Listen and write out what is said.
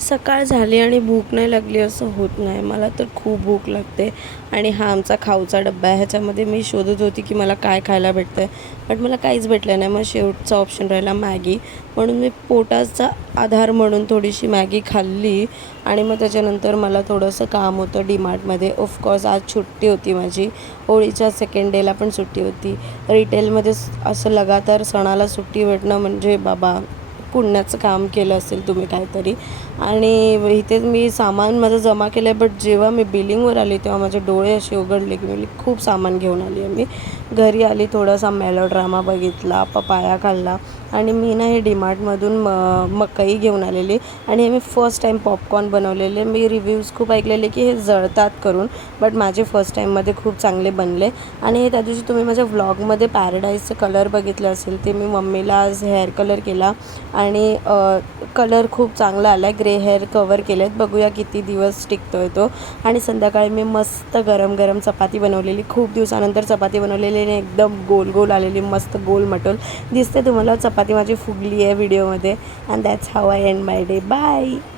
सकाळ झाली आणि भूक नाही लागली असं होत नाही. मला तर खूप भूक लागते आणि हा आमचा खाऊचा डब्बा आहे. ह्याच्यामध्ये मी शोधत होती की मला काय खायला भेटतं आहे, बट मला काहीच भेटलं नाही. मग शेवटचा ऑप्शन राहिला मॅगी. म्हणून मी पोटाचा आधार म्हणून थोडीशी मॅगी खाल्ली आणि मग त्याच्यानंतर मला थोडंसं काम होतं डीमार्टमध्ये. ऑफकोर्स आज सुट्टी होती माझी. होळीच्या सेकंड डेला पण सुट्टी होती. रिटेलमध्ये असं लगातार सणाला सुट्टी भेटणं म्हणजे बाबा पुण्याचं काम केलं असेल तुम्ही काहीतरी. आणि इथे मी सामान माझं जमा केलं आहे, बट जेव्हा मी बिलिंगवर आली तेव्हा माझे डोळे असे उघडले की मी खूप सामान घेऊन आली आहे. मी घरी आली, थोडासा मेलोड्रामा बघितला, पपाया खाल्ला आणि मी ना हे डीमार्टमधून मकई घेऊन आलेली आणि हे मी फर्स्ट टाईम पॉपकॉर्न बनवलेले. मी रिव्ह्यूज खूप ऐकलेले की हे जळतात करून, बट माझे फर्स्ट टाईममध्ये खूप चांगले बनले. आणि त्या दिवशी तुम्ही माझ्या व्लॉगमध्ये पॅराडाईजचं कलर बघितलं असेल, ते मी मम्मीला आज हेअर कलर केला आणि कलर खूप चांगला आला आहे. ग्रे हेअर कवर केले आहेत, बघूया किती दिवस टिकतो आहे तो. आणि संध्याकाळी मी मस्त गरम गरम चपाती बनवलेली, खूप दिवसानंतर चपाती बनवलेली आणि एकदम गोल गोल आलेली, मस्त गोल मटोल दिसते तुम्हाला. चपाती माझी फुगली आहे व्हिडिओमध्ये. And that's how I end my day. Bye.